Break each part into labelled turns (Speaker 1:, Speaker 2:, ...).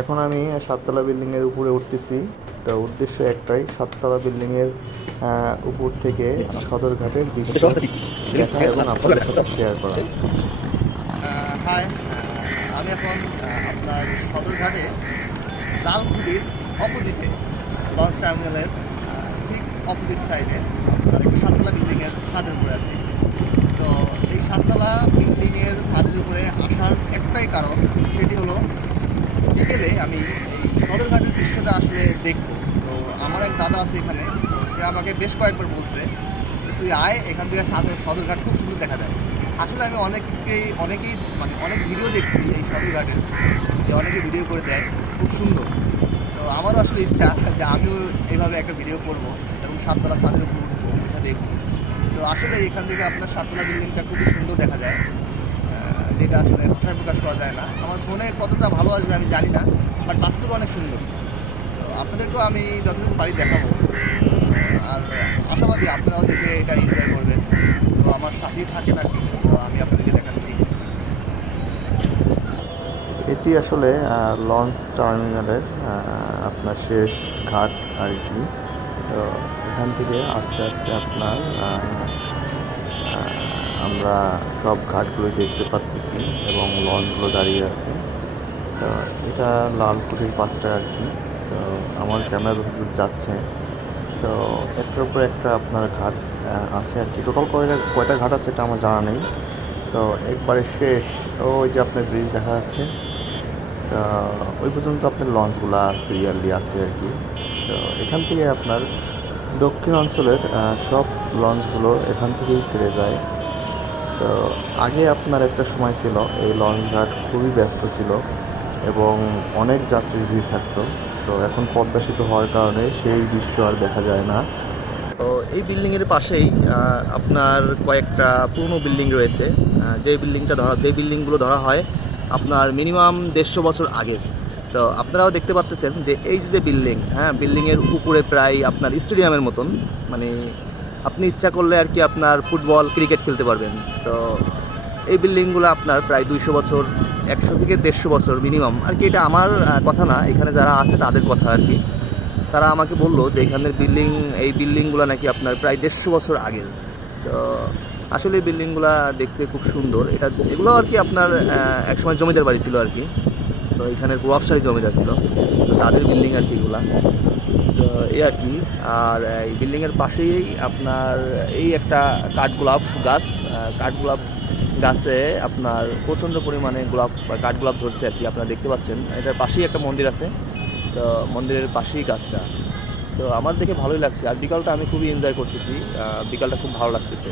Speaker 1: এখন আমি সাততলা বিল্ডিংয়ের উপরে উঠতেছি। তো উদ্দেশ্য একটাই, সাততলা বিল্ডিংয়ের উপর থেকে সদরঘাটের দৃশ্য দেখা এবং আপনাদের সাথে শেয়ার করা।
Speaker 2: হাই আমি এখন আপনার সদরঘাটে লালকুটির অপোজিটে লঞ্চ টার্মিনালের ঠিক অপোজিট সাইডে আপনার একটা সাততলা বিল্ডিংয়ের ছাদের উপরে আছি। তো এই সাততলা বিল্ডিংয়ের ছাদের উপরে আসার একটাই কারণ, সেটি হলো বিকেলে আমি এই সদরঘাটের দৃশ্যটা আসলে দেখব। তো আমার এক দাদা আছে এখানে, সে আমাকে বেশ কয়েকবার বলছে তুই আয়, এখান থেকে সাদর সদরঘাট খুব সুন্দর দেখা যায়। আসলে আমি অনেককেই, অনেকেই মানে অনেক ভিডিও দেখছি এই সদরঘাটের যে অনেকে ভিডিও করে দেয়, খুব সুন্দর। তো আমারও আসলে ইচ্ছা যে আমিও এইভাবে একটা ভিডিও করব এবং সাততলা ছাদের উপর উঠবো, ওটা দেখব। তো আসলে এখান থেকে আপনার সাততলা বিল্ডিংটা খুবই সুন্দর দেখা যায়। যেটা আসলে ভাষায় প্রকাশ করা যায় না। আমার ফোনে কতটা ভালো আসবে আমি জানি না বাট বাস্তবে অনেক সুন্দর। তো আপনাদেরকেও আমি যতটুকু পারি দেখাবো। আর আশাবাদী আপনারাও দেখে এটা এনজয় করবেন। তো আমার সাথেই থাকে আর কি, তো আমি আপনাদেরকে দেখাচ্ছি।
Speaker 1: এটি আসলে লঞ্চ টার্মিনালের আপনার শেষ ঘাট আর কি। তো এখান থেকে আস্তে আস্তে আপনার আমরা সব ঘাটগুলোই দেখতে পাচ্ছি। এবং লঞ্চগুলো দাঁড়িয়ে আছে। তো এটা লালকুঠির পাশটা আর কি। তো আমার ক্যামেরা যতদূর যাচ্ছে, তো একটার উপর একটা আপনার ঘাট আছে আর কি। টোটাল কয়টা কয়টা ঘাট আছে এটা আমার জানা নেই। তো একবারে শেষ, ওই যে আপনার ব্রিজ দেখা যাচ্ছে। তো ওই পর্যন্ত আপনার লঞ্চগুলা সিরিয়ালি আছে আর কি। তো এখান থেকে আপনার দক্ষিণ অঞ্চলের সব লঞ্চগুলো এখান থেকেই ছেড়ে যায়। তো আগে আপনার একটা সময় ছিল, এই লঞ্চ ঘাট খুবই ব্যস্ত ছিল এবং অনেক যাত্রীর ভিড় থাকতো। তো এখন পদ্মা সেতু হওয়ার কারণে সেই দৃশ্য আর দেখা যায় না।
Speaker 2: তো এই বিল্ডিংয়ের পাশেই আপনার কয়েকটা পুরনো বিল্ডিং রয়েছে। যে বিল্ডিংটা ধরা যে বিল্ডিংগুলো ধরা হয় আপনার মিনিমাম দেড়শো বছর আগের। তো আপনারাও দেখতে পাচ্ছেন যে এই যে বিল্ডিং হ্যাঁ বিল্ডিংয়ের উপরে প্রায় আপনার স্টেডিয়ামের মতন মানে আপনি ইচ্ছা করলে আর কি আপনার ফুটবল, ক্রিকেট খেলতে পারবেন। তো এই বিল্ডিংগুলো আপনার প্রায় দুইশো বছর, একশো থেকে দেড়শো বছর মিনিমাম। আর কি এটা আমার কথা না, এখানে যারা আছে তাদের কথা আর কি। তারা আমাকে বলল যে এখানের বিল্ডিং, এই বিল্ডিংগুলো নাকি আপনার প্রায় দেড়শো বছর আগের। তো আসলে এই বিল্ডিংগুলো দেখতে খুব সুন্দর। এটা, এগুলো আর কি আপনার একসময় জমিদার বাড়ি ছিল আর কি। তো এখানের প্রভাবশালী জমিদার ছিল তো তাদের বিল্ডিং আর কি এগুলা। তো এই আর কি, আর এই বিল্ডিংয়ের পাশেই আপনার এই একটা কাঠগোলাপ গাছ কাঠগোলাপ গাছে আপনার প্রচণ্ড পরিমাণে গোলাপ কাঠগোলাপ ধরছে আর কি, আপনারা দেখতে পাচ্ছেন। এটার পাশেই একটা মন্দির আছে। তো মন্দিরের পাশেই গাছটা। তো আমার দেখে ভালোই লাগছে। আর বিকালটা আমি খুবই এনজয় করতেছি। বিকালটা খুব ভালো লাগতেছে।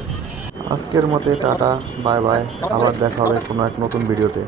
Speaker 1: আজকের মতে টাটা, বাই বাই। আবার দেখা হবে কোনো এক নতুন ভিডিওতে